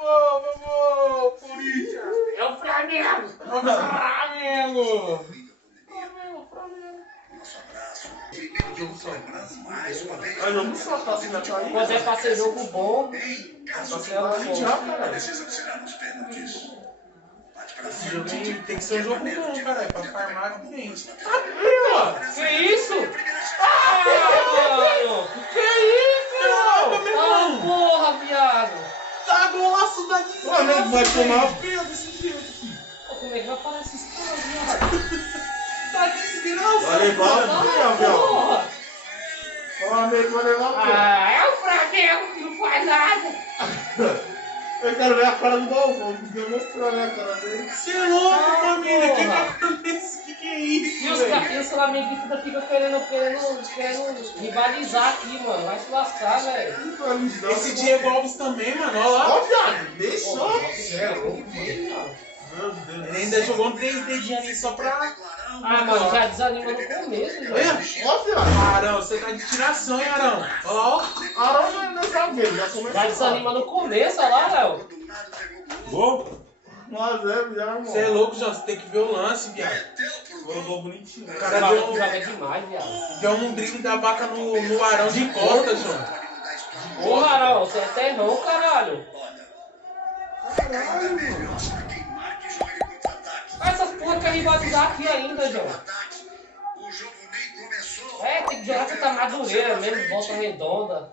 vamos, Corinthians. É o Flamengo. Flamengo. Mas não só tá assim na tua Quando é pra ser jogo bom, você é bom já, cara. Esse jogo aí tem que ser um jogo bom, cara. É pra farmar bem. que isso? Mano! Que isso, meu irmão? Porra, viado! Tá golaço daqui. O Flamengo vai tomar o pé desse jeito, filho. Como é que vai parar esses caras, viado? Tá desgraçado. Vai levar o pé, Abel. Porra! O Flamengo vai levar o pé. É o Flamengo que não faz nada! Eu quero ver a cara do Galvão, porque eu mostrar né, a cara dele. Você é louco, família. O que porra. acontece? Que é isso, E os velho? e os flamenguistas ficam querendo rivalizar aqui, mano. Vai se lascar, velho. Esse Diego Alves também, mano. Olha lá. Ó, viado, deixou. Você é louco, mano. Meu Deus. Ele ainda jogou um 3 dedinhos ali só pra... Ah, mano, já desanima no começo, velho. Ó, viado. Arão, você tá de tiração, hein, Arão? Olha lá, ó. Arão já não sabe dele, já começou. Já desanima no começo, olha lá, Léo. Gol? 1x0 já, irmão. Você é louco, João. Você tem que ver o lance, viado. Gol bonitinho. O Esse cara maluco deu, joga demais, viado. deu um drible da vaca no Arão de costa, João. Porra, Arão, você é terrão, caralho. Olha essas porra quer rivalizar aqui ainda, João. É, tem que jogar com a Madureira mesmo, volta redonda.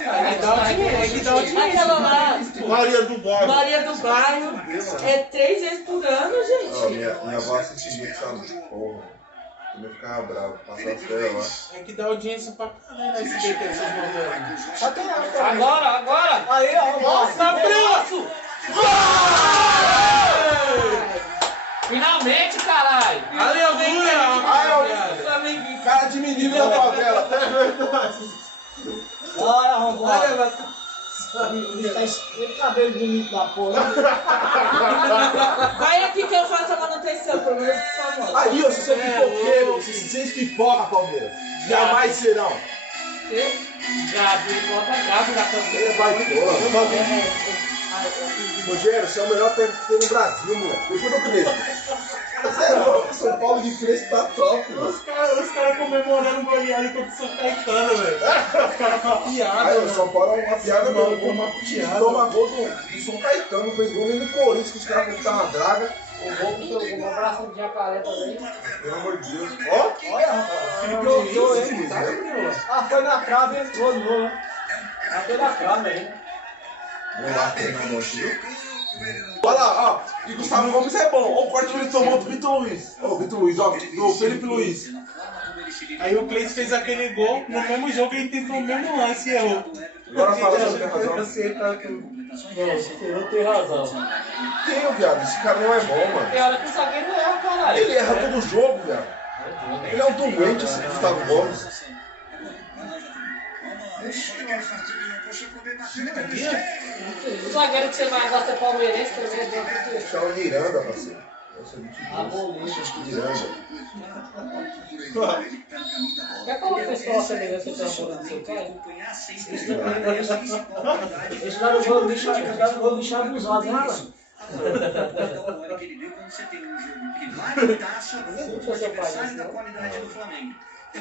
É que dá audiência, é que dá audiência. Aquela lá, Maria do Bairro. Maria do Bairro, é 3 vezes por ano, Ó, gente. minha avó assistia muito, sabe? Porra. Eu ficava bravo. Passava as férias lá. É que dá audiência pra caralho na SBT essas novelas. Agora! Aí, ó, Nossa, abraço! Finalmente, caralho! Ali alguém quer Flamenguista. Cara de menino da favela, até verdade. Olha, arrombado. Olha, Tá esse cabelo bonito da porra. Vai aqui que eu faço a manutenção, pelo menos por favor. Aí, ó, vocês são pipoqueiros, vocês pipocam, Palmeiras. Jamais serão. Gabi, bota Gabi na câmera. Vai, porra. Rogério, você é o melhor técnico que tem no Brasil, moleque. Depois do Crespo. Você é louco, São Paulo de Crespo tá top, mano. os caras comemorando o goleado contra o São Caetano, velho. Os caras com a piada, Aí, o mano. São Paulo é uma piada, Mano, mano. uma piada. Toma gol do São Caetano, fez gol nem no Corinthians, que os caras botaram uma draga. O gol do abraço de jacaré também. Pelo amor de Deus. Ó, Olha, rapaz. Entrou, hein? hein? Tá, meu? Ah, foi na trave e entrou de novo, né? Ah, foi na trave aí. vamos lá, Fernando aqui. Olha lá, ó. E Gustavo Gomes é bom. Olha o corte que ele tomou do Vitor Luiz. Ó, o Vitor Luiz, ó. Do Felipe Luiz. Aí o Cleiton fez aquele gol, no mesmo jogo ele tentou o mesmo lance e errou. Agora fala sobre a razão. Você tá com... Você não tem razão. Tem, viado. Esse cara não é bom, mano. Tem hora que o zagueiro erra, caralho. Ele erra todo jogo, viado. Ele é um doente, esse Gustavo Gomes. O zagueiro que você mais gosta é palmeirense também, é dentro Chama Miranda, parceiro. Nossa, é muito a bom. bolinha. Miranda. Quer colocar o pessoal semelhante ao telefone do seu pai? Esse cara jogou o bicho abusado, né, mano? O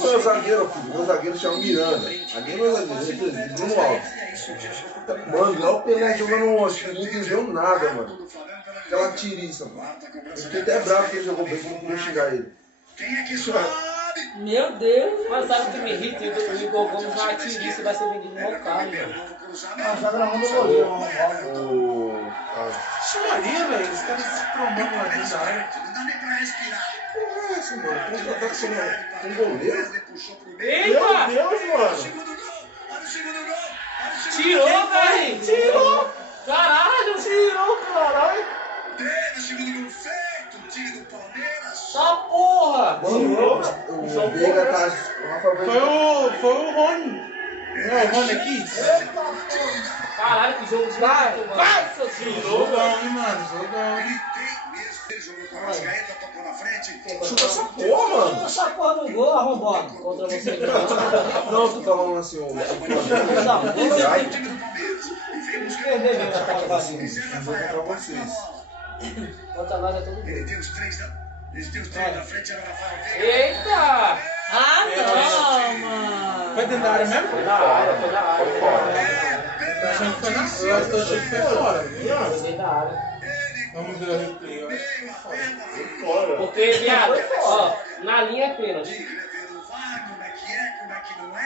meu zagueiro, filho. Meu zagueiro chama Miranda. Ali é meu zagueiro, Bruno Alves. Mano, lá o Pelé jogando um osso, não entendeu nada, mano. Aquela tiriça, mano. Eu fiquei até bravo que ele jogou bem, que eu não podia xingar ele. Meu Deus. Mas sabe o que me irrita? O Igor Gomes vai atirar e vai ser vendido no carro, velho. Ah, já gravando o goleiro. O... Maria, velho, os caras se tromando lá dentro da área. Porra, é essa, mano? Contra-ataque com um goleiro? Eita! Meu Deus, mano. Tirou, velho! Tirou! Caralho! Tirou, caralho! Tá porra! Mano, o Veiga tá... O Rafael Veiga... Foi o Rony. Não é o Rony aqui? Caralho, que jogo de mano. Vai, seu filho! Jogão, hein, mano? Jogão. Chuta essa porra, mano. Essa porra do gol, arrombado. Contra você. Não, tô falando assim, o... Filho da puta. perder mesmo essa Copa Assim, Brasil. esse jogo é pra vocês. Contra nós é todo Ele mundo. tem os três na frente, era o Rafael Veiga. Eita! Ah, não, mano. Foi dentro da área mesmo? Foi na área, foi na área. Foi fora. Eu achei que foi na sua, eu tô achando que foi fora. Foi dentro da área. Vamos ver o replay, eu acho que foi fora. Porque, viado, ó, na linha é pênalti.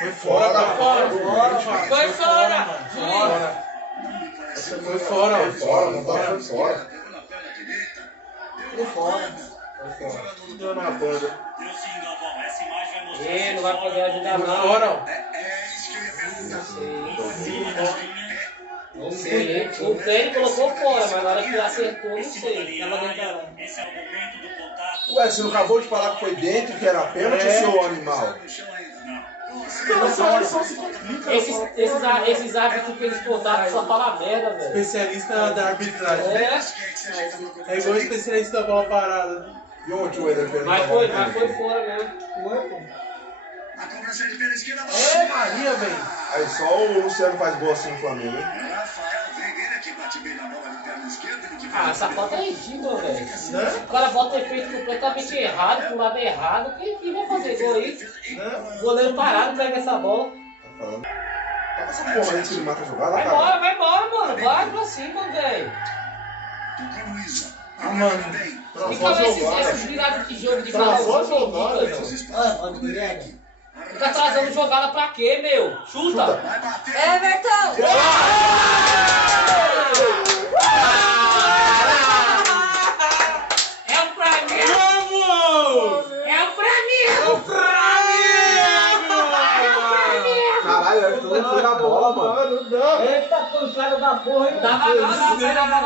Foi fora, tá fora. Foi fora. Fora. Foi fora, ó. Foi fora, não tava foi fora. Foi fora. Deu na banda. Ele não vai poder ajudar Foi não. fora, ó. Não sei. O Pérez colocou fora, mas na hora que ele acertou, não sei. Tava dentro da área. Ué, você não acabou de falar que foi dentro, que era pênalti, seu animal? Esses árbitros que eles botaram só falam merda, velho. Especialista da arbitragem. É, É igual especialista da bola parada. E onde o Eder mas foi fora mesmo. Foi, pô. A cobrança é de pela esquerda. É Maria, velho. Aí só o Luciano faz gol assim no Flamengo, hein? Rafael Veiga, ele que bate bem na bola de perna esquerda. Ele que Ah, essa falta é ridícula, velho. O cara bota o efeito completamente errado, pro lado errado. Quem vai fazer gol aí? O goleiro parado pega essa bola. Tá falando. Essa porra aí que ele mata a jogada, Vai cara. embora, mano. Vai pra cima, velho. tocou no Isa. Ah, mano. E como esses virados de jogo de Travou a barrão, jogada, velho. Olha, pode criar. Fica trazendo jogada pra quê, meu? Chuta! Vai bater. Everton! É o Flamengo! Vamos! É o Flamengo! Caralho, eu tô dentro da bola, mano. Ele tá cansado da porra, hein? Dava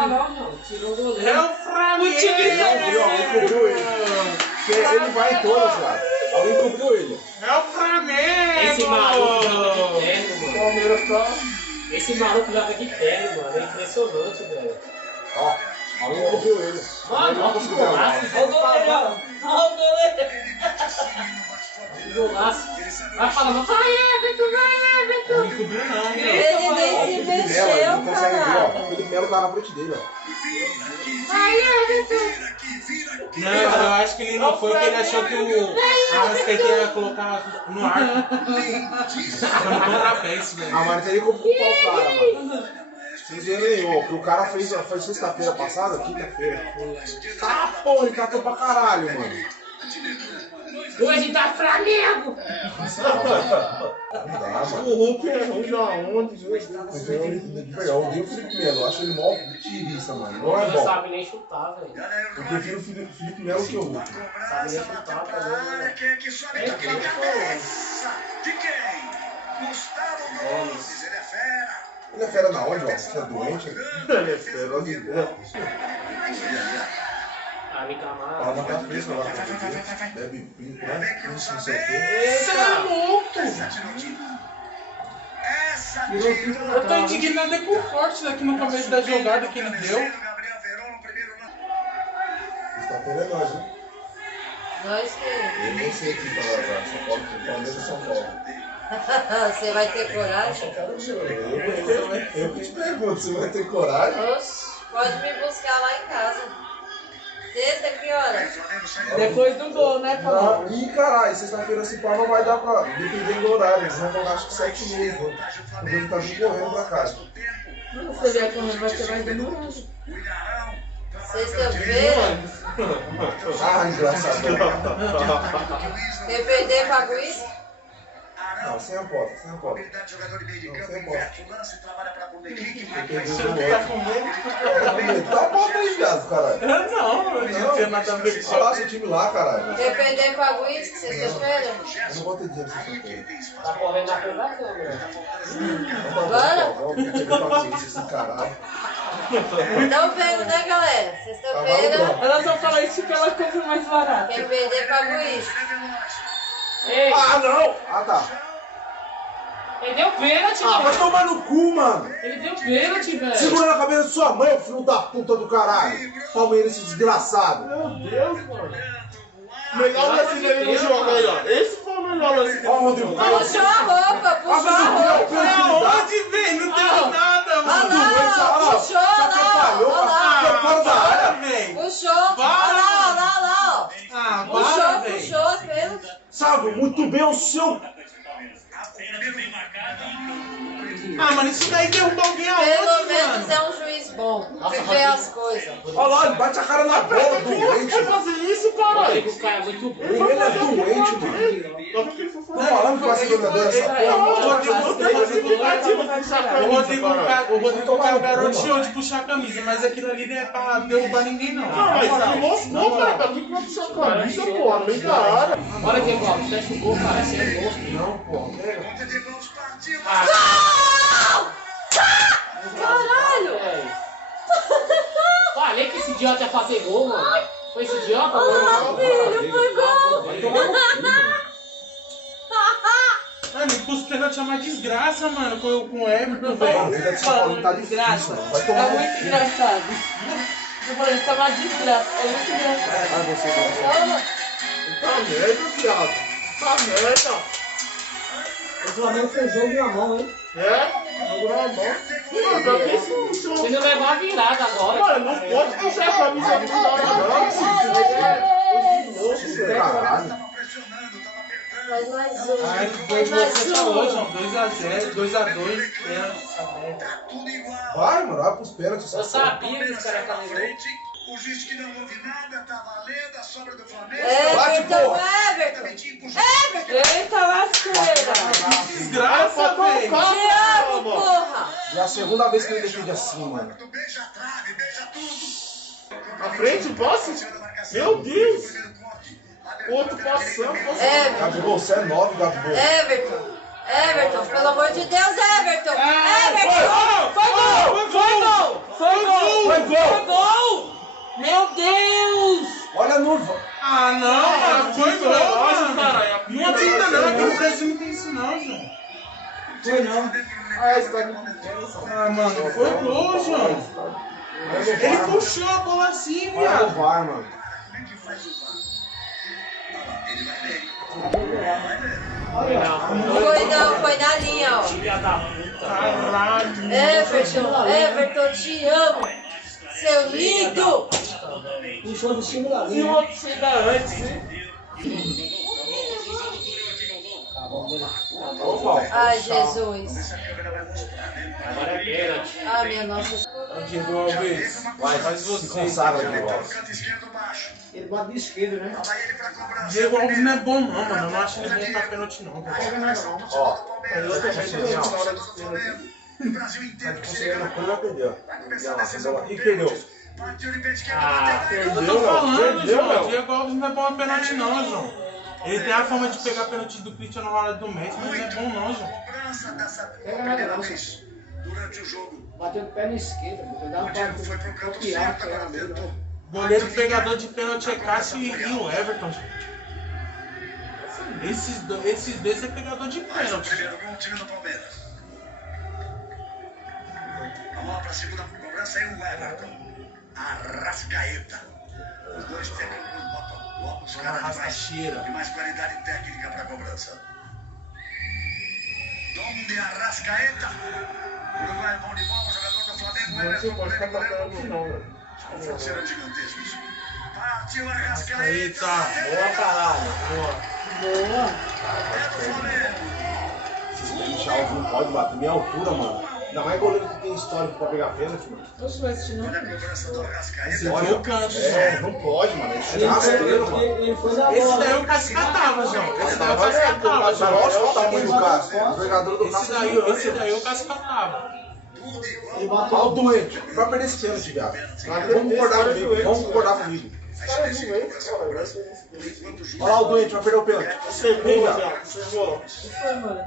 não. Tirou o goleiro. É o Flamengo! Alguém cobriu ele. Porque ele vai em todas, cara. Alguém cobriu ele. É o Flamengo! Esse maluco joga de terno, mano. Palmeiras tá. Esse maluco joga de terno, mano. É impressionante, velho. Ó, alguém cobriu ele. Mano, olha que golaço. Olha o goleiro. Olha o goleiro. Que golaço. Vai falando, vai, Everton, vai, Everton. Não cobriu não, meu. Ele Ó, nem o se Felipe Melo, ele mexeu, não consegue ver, ó. O caralho. Felipe Melo tá na frente dele, ó. Vai, Everton. Não, eu acho que ele não foi porque ele achou que o Arrascaeta ia colocar no arco. Foi no contrapé isso, velho. Ah, mas não tem nem como culpar o cara, mano. Sem dinheiro nenhum, ó. O que o cara fez foi sexta-feira passada, quinta-feira. Tá, porra, ele catou pra caralho, mano. Hoje tá Flamengo. Não dá, mano. O Hulk é ruim da onde, Jesus. Eu odeio o Felipe Melo, eu acho ele mó tirista, mano. Não é Não bom. sabe nem chutar, velho. Eu prefiro o Felipe Melo que o Hulk. Sabe nem chutar, tá vendo? Quem é que sobe de cabeça? De quem? Gustavo Gomes, ele é fera. Ele é fera na onde, ó? Você é doente? Ele é fera, olha que Ah, me Ela camar. não tá presa lá, bebe pinto, né? Isso, não sei o quê. Essa Eu tô indignado é com o corte aqui no começo da jogada que ele deu. Gabriel Verón no primeiro lance. Sexta-feira é nós, né? Nós que. Eu nem sei aqui pra lá, São Paulo, Palmeiras e São Paulo. Você vai ter coragem? Eu que te pergunto, você vai ter coragem? Oxe, pode me buscar lá em casa. Sexta, que horas? Depois do gol, né, Paulo? Ih, caralho, sexta-feira esse pau não vai dar pra. Dependendo do horário, eles vão jogar acho que 7h30. O jogo tá vindo correndo pra casa. Você vê como vai ser mais demorado. Sexta-feira, Ah, engraçado. quer perder pra Guiz? Não, sem aposta, sem aposta. Habilidade de jogador de meio de Não, campo, sem inverte o lance, trabalha para Bruno Henrique, marca Quem em viu cima. o outro. Tá bom aí, viado, caralho. Não, eu não tinha nada a ver com isso. Olha lá seu time lá, caralho. Quer perder pra Guiz, sexta-feira? Eu não vou ter dinheiro sexta-feira. Tá correndo na frente da câmera. Bora? Vamos ter paciência esse caralho. Então venho, né, galera? Sexta-feira, Ela só fala isso porque ela compra mais barato. quer perder pra Guiz? Ei, Ah, não! Ah, tá. ele deu pênalti, Ah, vai velho. tomar no cu, mano. Ele deu pênalti, velho. Segura na cabeça de sua mãe, filho da puta do caralho. Palmeirense desgraçado. Meu Deus, mano. Melhor lance dele no jogo aí, ó. Esse foi o melhor lance dele. Ó, Rodrigo. Puxou a roupa, puxou a roupa. Aonde, velho? Não deu nada, Ah, mano. não! Sabe muito bem o seu. Ah, mano, isso daí derruba alguém Pelo aonde, menos mano? é um juiz bom. Que vê as coisas. Olha lá, ele bate a cara na bola, doente. Vai fazer isso, Eu caralho? falei que o cara é muito burro. Ele é doente, mano. Tô falando que vai ser jogador dessa porra. O Rodrigo Caio garoteou de puxar a camisa, mas aquilo ali não é pra derrubar ninguém, não. Não, mas ele mostrou, cara. Pra que vai puxar a camisa, porra? Não encara. Olha que igual, fecha o gol, cara. Você é monstro. Não, pô. Caralho! Falei que esse idiota ia fazer gol, mano. Foi esse idiota? Ah, filho, foi gol! Mano, os pênaltis é uma desgraça, mano, com o Everton, velho. Ele é de São Paulo, tá difícil, mano. Vai tomar É muito engraçado. Eu falei, isso é uma desgraça. É muito engraçado. Vai você, Tá merda, viado. Tá merda. O Flamengo fez jogo na mão, hein? É? Jogou na mão. Mano, pra que isso? Você não levou a virada agora. Mano, não pode puxar a camisa do cara, não. Caralho. Faz mais um. Ai, foi você falou, João. 2x0, 2x2, pênalti. Vai, mano, vai pros pênaltis. Eu sabia que esse cara ia fazer gol. O juiz que não ouve nada, tá valendo a sobra do Flamengo. Everton, Everton! Eita, lasqueira. Desgraça, velho. Thiago, porra! É a segunda vez que ele defende assim, mano. Beija a trave, beija tudo. Na frente, o passe? Meu Deus. O outro passando. Everton, Gabigol, você é 9, Gabigol. Everton, pelo amor de Deus, Everton! Everton! Foi gol! Foi gol! Foi gol! Foi gol! Foi gol! Meu Deus! Olha a nuvem. Ah, não, mano, foi gol, mano. Não apita não, aqui no Brasil não tem isso não, João. Foi não. Ah, mano, foi gol, João. Ele puxou a bola assim, Olha o viado. VAR, mano. Foi não, foi na linha, ó. Caralho. Everton, te amo! Seu lindo! Puxou do time da E o linha. outro chega antes, né? Ai, Jesus! Agora é pênalti. Ah, minha nossa. Diego Alves, mas Se você. consagra, Diego Alves. Canto esquerdo baixo. Ele bate de esquerda, né? Lá ele pra cobrança. Diego Alves não é bom não, mano. Eu não acho ele bom pra pênalti não. Velho. Ó, O Brasil inteiro que se liga na ele vai perder, ó. Vai começar a decisão. E perdeu. Partiu de pé esquerdo. Ah, Eu tô falando, João. Diego Alves não é bom pra pênalti não, João. Ele tem a forma de pegar pênalti do Cristiano Ronaldo do Messi, mas não é bom não, João. Cobrança dessa Pega na primeira lança. vez durante o jogo. Bateu com o pé na esquerda. Ele dá O Diego foi pro pra canto copiar certo, a perna agora dele. tentou. Goleiro pegador de pênalti é Cássio e o Everton. Esses dois é pegador de Mais um pênalti. primeiro gol, time do Palmeiras. A bola pra segunda cobrança aí o Everton. Arrascaeta. Os dois técnicos botam logo os caras Arrascacheira. de mais qualidade técnica pra cobrança. Donde Arrascaeta. Uruguai bom de bola, jogador do Flamengo. Everton, goleiro. Serão gigantescos. Partiu Arrascaeta. Eita. boa caralho. Boa. Boa. É do Flamengo. Esses pênaltis altos não pode bater. Minha altura, mano. Ainda mais goleiro que tem histórico pra pegar pênalti, mano. Não se vai assistir, não. Olha a cobrança do Arrascaeta. Esse foi o canto, É, João. não pode, mano. Esse Ele é rasteiro, foi- mano. ele foi da Esse bola. daí o cascatava, João. Esse daí o Mas cascatava, João. lógico o tamanho do cara. O jogador do Esse daí o cascatava. Ele bateu. Olha o doente. Vai perder esse pênalti, viado. Vamos concordar comigo. Vamos concordar comigo. Olha lá o doente, vai perder o pênalti. Você viu, viado? Você viu? Foi, mano.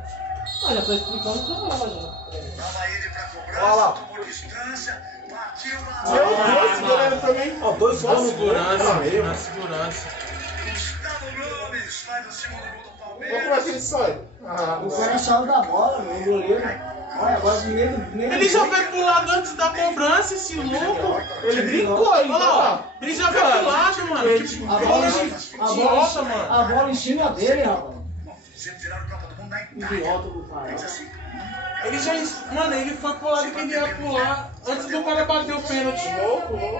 Olha, tô explicando o que eu falava já. Tava ele pra Olha lá. cobrança, tomou distância, partiu Meu lá. Deus, esse goleiro também. Ó, dois Na gols no segurança, meio. na segurança. Gustavo Gomes faz o segundo gol do Olha como é Palmeiras. que ele sai. Ah, O cara saiu da bola, meu, o goleiro. Olha, agora primeiro. Ele já foi pro lado antes da cobrança, esse louco. ele brincou ainda, Olha lá, tá? ele já foi pro lado, mano. Que A bola, idiota, mano. a bola em cima dele, rapaz. Sempre tiraram o Copa do Mundo na Itália. Idiota do cara. Diz assim, Ele já. Mano, ele foi pro lado que ele ia pular antes do cara bater o pênalti. Louco, louco.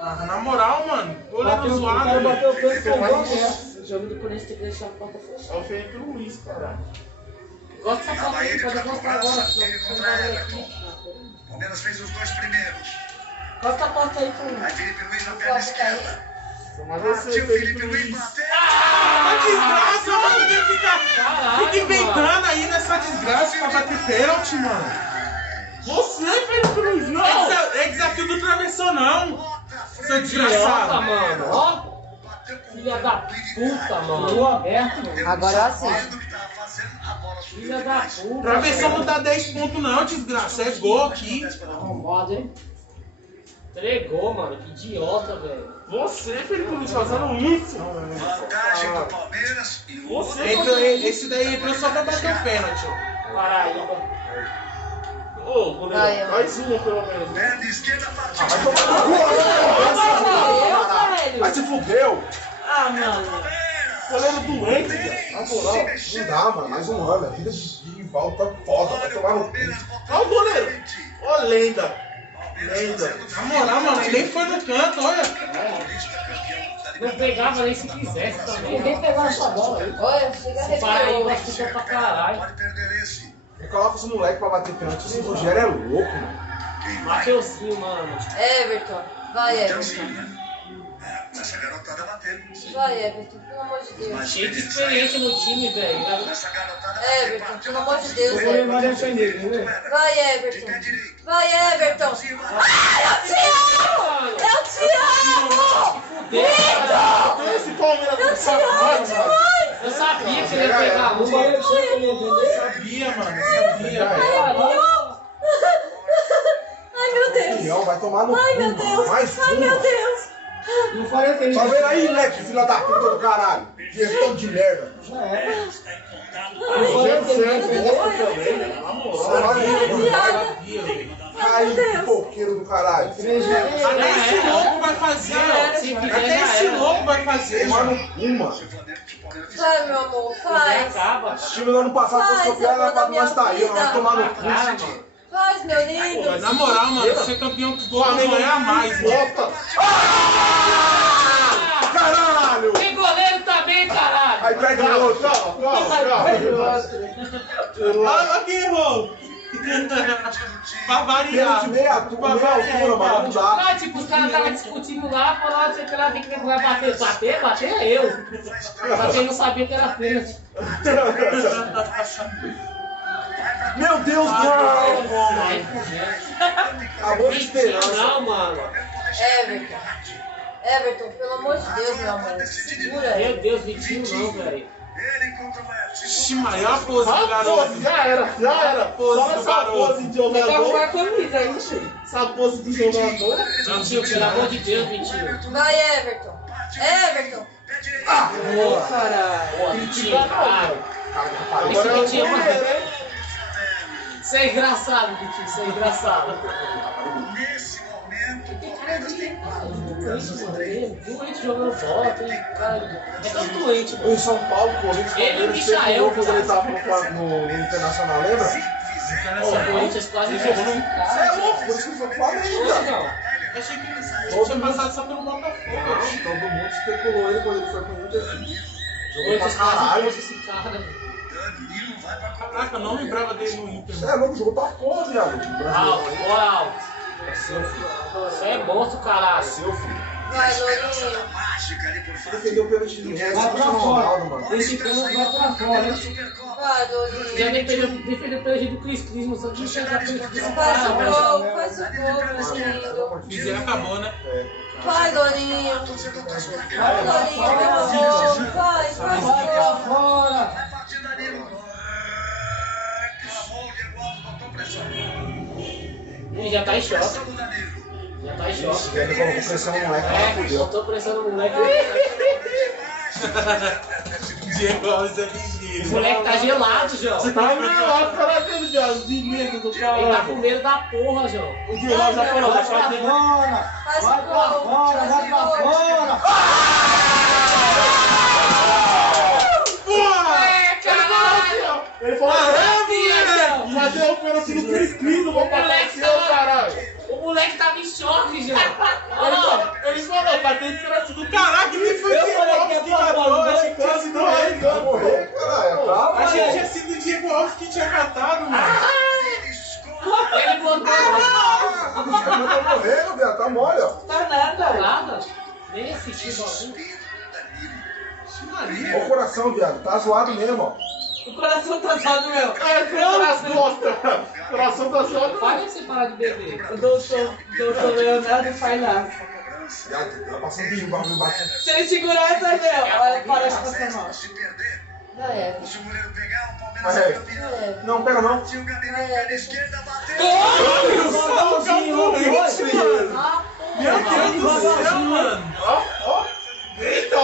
Ah, na moral, mano. Olhando O zoado, cara velho. bateu o pé com o gol, né? jogo do Corinthians tem que deixar a porta fechada. É o Felipe Luiz, caralho. Gosta dessa porta aí, pode gostar agora. Ele contra Everton. O Palmeiras fez os 2 primeiros. Gosta da porta aí, Aí Felipe. Felipe Luiz na perna esquerda. Mas você, Partiu Felipe Felipe Luiz, Luiz. bateu. Que desgraça, mano. Caralho, Fica inventando aí nessa desgraça pra bater pênalti, mano. Você, Felipe Luiz, não! É desafio do travessão, não. Seu Idiota, desgraçado. mano. Ó. Filha da puta, mano. Aberto, mano. Agora sim. Filha da puta. Travessão não dá 10 pontos, não, desgraça. É gol aqui. Arrombado, hein? Entregou, mano. Que idiota, velho. Você, Felipe Luiz, fazendo isso! Vantagem do Palmeiras e o outro. Esse daí entrou só pra bater o pênalti, ó. Paraíba. Ô, goleiro, mais uma pelo menos. Perna esquerda partiu. Mas se fudeu. Ah, mano. Goleiro doente, velho. Na moral, não dá, mano. Mais um ano. A vida de volta foda. Vai tomar no cu. Olha o goleiro. Ó, lenda. Lenda. Na moral, mano, ele nem foi no canto, olha. Não pegava nem se quisesse também. Ninguém pegou essa bola aí. Olha, chega a Paraíba arrepiar. fica pra caralho. Pode perder esse. Eu coloco os moleques pra bater pênalti. Esse Rogério é louco, mano. Mateuzinho, mano. Everton. Vai, Everton. Tchauzinho. Essa garotada bateu. Vai, Everton. Pelo amor de Deus. Cheio de experiência no time, velho. Essa garotada Everton, pelo amor de Deus, Ele Everton. vai defender, né? Vai, Everton. Vai, Everton. Ai, eu te amo! Eu te amo! Lindo! Esse Palmeiras Eu te amo demais! Eu sabia que ele ia pegar Não uma. vai deixar que ele entender. Sabia, mano, sabia, velho. Ai, meu Deus! Leão, vai tomar no Ai, cu, meu mano. Deus! Mais Ai, meu uma. Deus! Não falei que ele Tá vendo aí, leque, filha da puta do caralho? Gestão de merda. já é. Não Ai, falei que ele ia Você entender. também, na moral. Sabia, velho. Caiu pipoqueiro do caralho. Até esse louco vai fazer, ó. Se fizer, Até já esse era. louco vai fazer, Tomar mano. no cu, mano. Vai, meu amor, Ele faz! acaba. O time do ano passado Faz, foi campeão, era amor da pra minha nós tá aí, vida. vai tomar no cu. Cara, mano. Faz, meu lindo! Na moral, mano, ser campeão com gol não ganhar mais, mano. Volta. Caralho! Tem goleiro também, caralho. Aí perde o outro. Olha quem errou. Pra variar. Pênalti meia altura, mano, não dá. Não, tipo, os caras estavam discutindo lá, falaram que sei lá, quem que vai bater. Bater é eu. Só quem não sabia que era pênalti. Meu Deus, não! Aí, fudeu. Acabou de esperança. Não, mano. Everton. Everton, pelo amor de Deus, meu amor. Segura. Meu Deus, Vitinho não, velho. Ele contra o Everton. Ixi, maior pose do Ah, garoto. pô, já era. Pose Só do essa garoto. pose de Vai jogador. jogar camisa aí, filho. Essa pose de jogador. Vitinho, pelo amor de Deus, Vitinho. Vai, Everton. Everton. Ô, caralho. Vitinho, caralho. Agora é o Vitinho, goleiro, hein? Você é engraçado, Vitinho, você é engraçado. Nesse momento, Tem cara de doente jogando bola, tem cara. É tão doente, mano. Em São Paulo, Corinthians, Ele e o Palmeiras, Michael, quando ele tava no Internacional, lembra? O Corinthians quase jogou no Você é louco, por isso que foi Flamengo, cara. não. Achei que ele tinha passado só pelo Botafogo. Todo mundo especulou ele quando ele foi pro Inter. O Jogou pra Corinthians quase caralho. trouxe esse cara. Danilo vai pra Caraca, eu não lembrava dele no Inter. Você é louco, jogou pra porra, viado. Alto, alto. Você é monstro, caralho. Seu filho. Vai, Lourinho. mágica ali por fora. Defendeu o pênalti de Messi, Vai pra Cristiano fora. Ronaldo, mano. Esse pênalti vai pra fora, hein? Vai, Já Lourinho. defendeu pelo jeito do Cris não sabe nem chegar pelo desse Faz o cara, velho. gol, faz o gol, meu lindo. Fizer acabou, né? Vai, Lourinho. Vai, Lourinho, meu amor. Vai, faz Vai o pra gol. fora. Vai partir Danilo. Clamou o Diego Alves, botou pressão. Ele já tá em choque. Pressão do Danilo. Já tá em choque. Ele colocou pressão no moleque, ela É, fudeu. botou pressão no moleque. Diego Alves é O ligeiro. moleque tá gelado, João. Você tá meio lá, cara, aquele dia, de medo do Ele tá com caralho. medo da porra, João. O Diego já falou, Vai vai pra fazer. fora. Faz o Vai pra gol. fora, vai Faz pra o gol. fora. É, caralho! Ele falou, João. fazer o pênalti do Cris, não vou O passar moleque o seu, tava- caralho. O moleque tava em choque, João. Olha lá. Ele falou, vai ter que tirar tudo. Caraca, que foi Eu Diego falei que Alves é que pra matou? fora, Achei que Não tá morrendo, viado. Tá mole, ó. Tá nada. Nada. Nem assisti o bagulho. Olha o coração, viado. Tá zoado mesmo, ó. O coração tá zoado meu. As costas. O coração tá zoado. Faz você parar de beber. O doutor Leonardo faz lá. Viado, tá passando bicho, o bagulho batendo. Se ele segurar essa dela, olha, para de passar mal. Se perder, Já é. se o goleiro pegar, o Palmeiras Mas é é. campeão. Já é. Não, pega não. Se o Gabriel pé da esquerda bater. Meu Deus do céu, mano. Eita,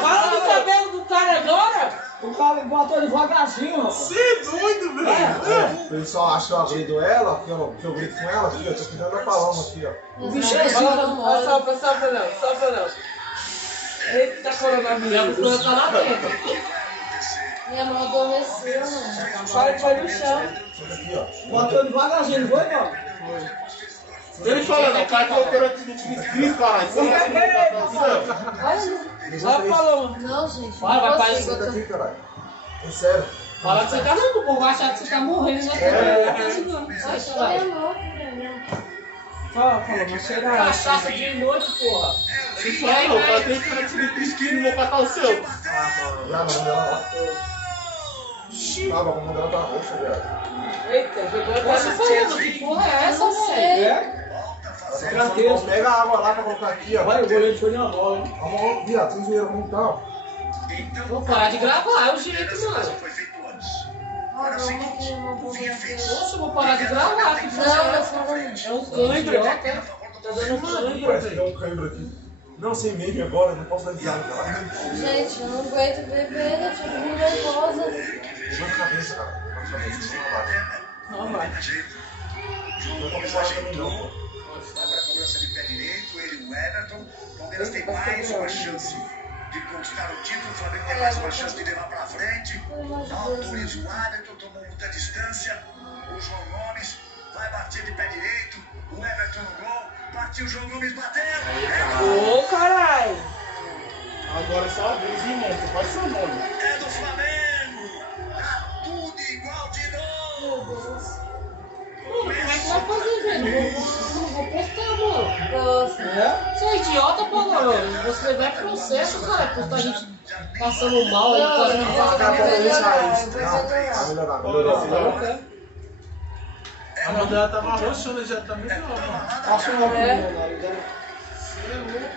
Fala do cabelo do cara agora. O cara botou devagarzinho, rapaz. Você é doido, velho. O pessoal acha que eu agredido ela, que eu grito com ela, aqui, ó. Tô cuidando da paloma aqui, ó. O bicho é assim, não Olha só pra não. Eita, Minha coronavírus. cultura tá lá dentro. Minha mão adormeceu, mano. Vai no chão. Senta aqui, ó. botou devagarzinho, não foi, pô? Ele fala, não, o cara colocou antes do time inscrito, caralho. Você não vai Olha. Olha a paloma. Não, gente. Vai, não vai, consigo, Senta eu tô- aqui, caralho. É sério. Fala que você tá louco, o povo vai achar que você tá morrendo, né? Vai, Oxe, vai. é louco, velho. Fala, paloma, chega aí. Cachaça de noite, porra. Ele fala, não, o cara tem que tirar time inscrito, não vou catar o seu. Já não, dela lá. Ah, a mão dela tá roxa, viado. Eita, jogou a Poxa, falando, que porra é essa, velho? É? Ela só pega a água lá pra colocar aqui, ó. Vai, o goleiro foi na bola, hein? Vamos, viado, sem zoeira, vamos então. Vou parar de gravar, é o jeito, mano. Foi feito antes. Ah, não, não vou ver. Poxa, eu vou parar de gravar, que Não, eu só vou. é um cãibro, idiota. Tá dando cãibro, Parece que velho. deu um cãibro aqui. Não, sem meme agora, não posso dar risada, cara. Gente, eu não aguento beber, eu fico muito nervosa. Dor de cabeça, cara. Dor de cabeça, não vai. Não vai. Não tô com também não, pô. Vai para a cobrança de pé direito, ele e o Everton. O Palmeiras tem mais uma chance de conquistar o título. O Flamengo tem mais uma chance de levar para frente. Autoriza o Everton, tomou muita distância. O João Gomes vai bater de pé direito. O Everton no gol. Partiu o João Gomes, bateu. Ô, caralho. Agora é só a vez, irmão, você faz seu nome. É do Flamengo. Tá tudo igual de novo. Como é que vai fazer, velho? Não vou postar, mano. Nossa. Você é idiota, Paulo. Você vai processo, cara. Postar a gente passando mal aí, fazendo Não, vaca. Cara, pra deixar melhorar, isso. vai Não, melhorar. vai melhorar, melhorar. A mão dela tava roxando, já tá melhor, mano. Passa uma bola,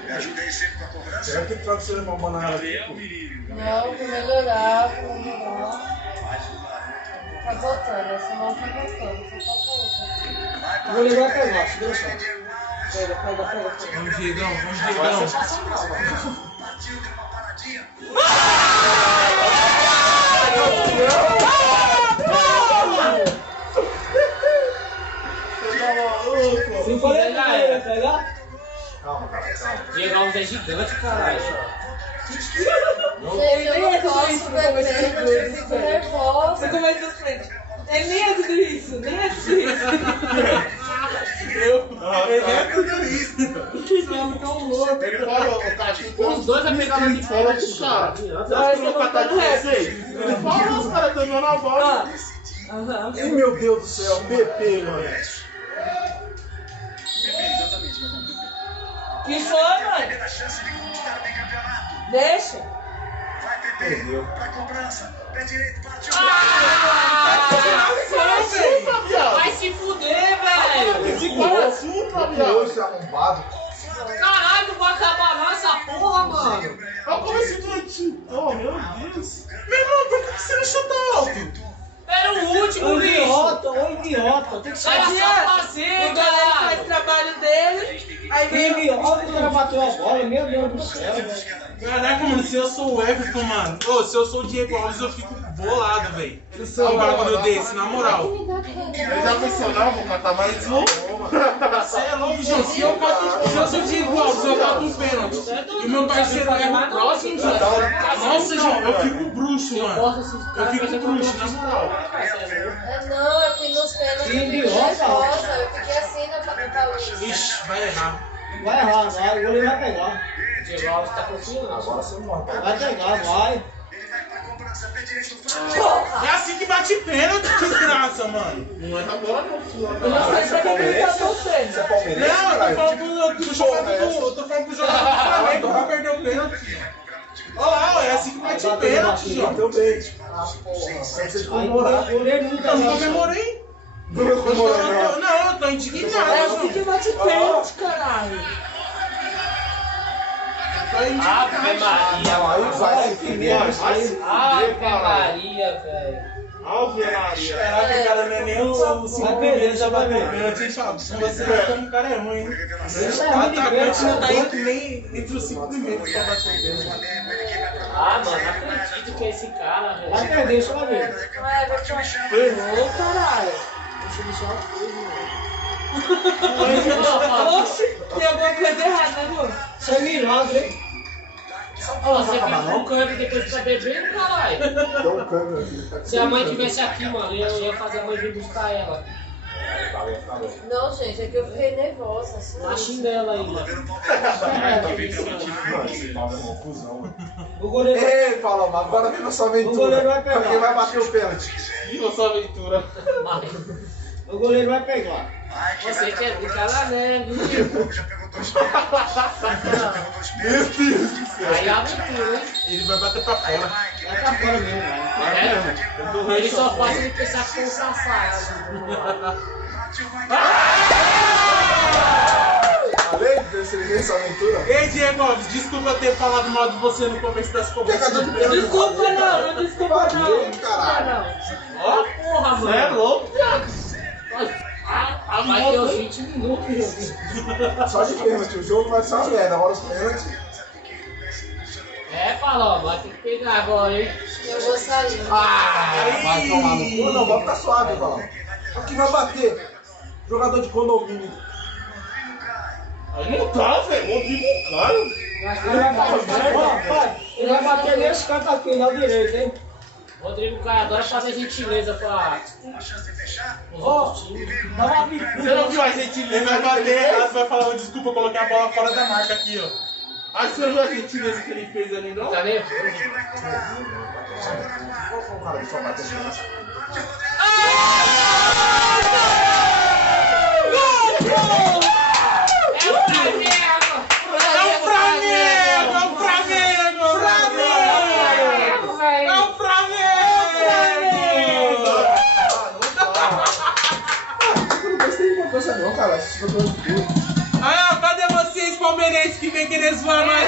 Me ajudei sempre com a cobrança. Será que tem travesseiro uma banana aqui? Não, pra melhorar, pra melhorar. Tá voltando, essa mão tá voltando, só falta outra. Eu vou ligar pra pegar, segura só. Vamos, Diegão, vamos, Diegão. Partiu, deu uma paradinha. Se for ele, vai pegar? Calma, cara, calma. Diego Alves é gigante, caralho. Gente, eu não posso beber, eu fico nervosa. Você começa a frente. Ele nem é tudo isso, nem é tudo isso. Ele é tudo isso. Esse homem tão louco. Ele fala, o cara, Os dois vai pegar lá de fora pro cara. Você Não, acha que esse não vai estar é de muito vocês? Ele fala, os caras estão na bola. Aham. Ih, meu Deus do céu, PP, mano. Exatamente, meu irmão. Que foi, mãe? Primeira chance de conquistar o bicampeonato. Deixa. Vai, Pepe, Perdeu. pra cobrança. Pé direito, partiu. Vai se fuder, velho. Esse cara é super, viado. Hoje arrombado. Caralho, não vai acabar não essa porra, mano. Olha como esse doidinho. Oh, meu Deus. Meu irmão, por que você não chuta alto? Era o último, Ô bicho. idiota, ô idiota. Tem que ser Era só Adianta. fazer, O galera faz caralho. o trabalho dele, aí vem idiota. O cara bateu a bola, meu Deus do céu, velho. Caraca, mano, se eu sou o Everton, mano. Ô, se eu sou o Diego Alves, eu fico bolado, velho. Um bagulho desse, na moral. Ele já funcionava, vou catar mais um. Você é louco, gente. Se eu sou o Diego Alves, eu boto um pênalti. E o meu parceiro erra o próximo, gente. Nossa, João, eu fico bruxo, mano. Eu fico bruxo, na moral. Não, eu fui nos pênaltis, eu fiquei nervosa, eu fiquei assim na luz. Ixi, vai errar. Vai errar, vai. O goleiro vai pegar. Diego Alves tá confiando. Agora você morre. Vai pegar, vai. Ele vai pra cobrança. Pé direito, É assim que bate pênalti, que desgraça, mano. Não é agora, não. Eu não sei pra que ele tá torcendo. Você é palmeirense? tô falando pro jogador do Flamengo que vai perder o pênalti. Olha lá, é assim que vai de pênalti, João. Bateu bem. Você comemorar. Eu não comemorei. Não, eu tô indignado. É assim que bate pênalti, caralho. Ave Maria, Aí vai se fuder. Ave Maria, velho. Ave Maria. Caraca, o cara não é nem o 5 primeiros já bateu pênalti, hein, Fábio? Se você como o cara é ruim, hein? O atacante não tá entre os 5 primeiros pra bater pênalti. Ah, mano, não acredito que é esse cara, velho. Vai perder, deixa eu ver. Vai, Everton. Ô, caralho. Deixa eu deixar o coisa. Oxi, tem alguma coisa errada, né, amor? Isso é milagre, hein? Ó, você fica com câmbio depois de tá bebendo, caralho. Dá um câmbio aqui. Se a mãe tivesse aqui, mano, eu ia fazer a mãe vir buscar ela. Não, gente, é que eu fiquei nervosa. Assim. Tá xingando ela ainda. O goleiro. Ei, Paloma, agora vem na sua aventura. O goleiro vai pegar. Quem vai bater o pênalti? E a sua aventura? O goleiro vai pegar. Você quer ficar na neve. Já pegou 2 pênaltis. Meu Deus do céu. Aí é aventura, hein? Ele vai bater pra fora. Vai pra fora mesmo, vai. É, ele só faz ele pensar que foi um safado. Além de ser essa aventura. Ei, Diego Alves, desculpa eu ter falado mal de você no começo das conversas. Desculpa não, não desculpa não. Caralho. Ó, porra, mano. É louco? Vai ter uns 20 minutos, jogo. Só de pênalti, o jogo vai ser uma merda. Agora os pênaltis. É, Paloma, vai ter que pegar agora, hein? Eu vou sair. Vai tomar no cu. Não, vai ficar suave, Paloma. Aqui vai bater. Jogador de condomínio. Aí não tá, velho. Rodrigo Caio. Ele vai bater nesse canto aqui, na direita, hein? Rodrigo Caio adora fazer gentileza pra. Uma chance de fechar. Ó, dá uma Você bicuda. não viu a gente? Ele vai bater, ela vai falar, desculpa, eu coloquei a bola fora da marca aqui, ó. Aí você viu a gentileza que ele fez ali, não? Tá nervoso? Quem vai cobrar? Qual foi o cara que só bateu o pênalti? Não, cara, isso eu tô de tudo. Ah, cadê vocês, palmeirenses, que vem querer zoar nós?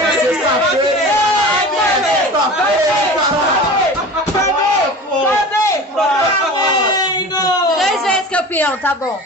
Três vezes campeão, tá bom.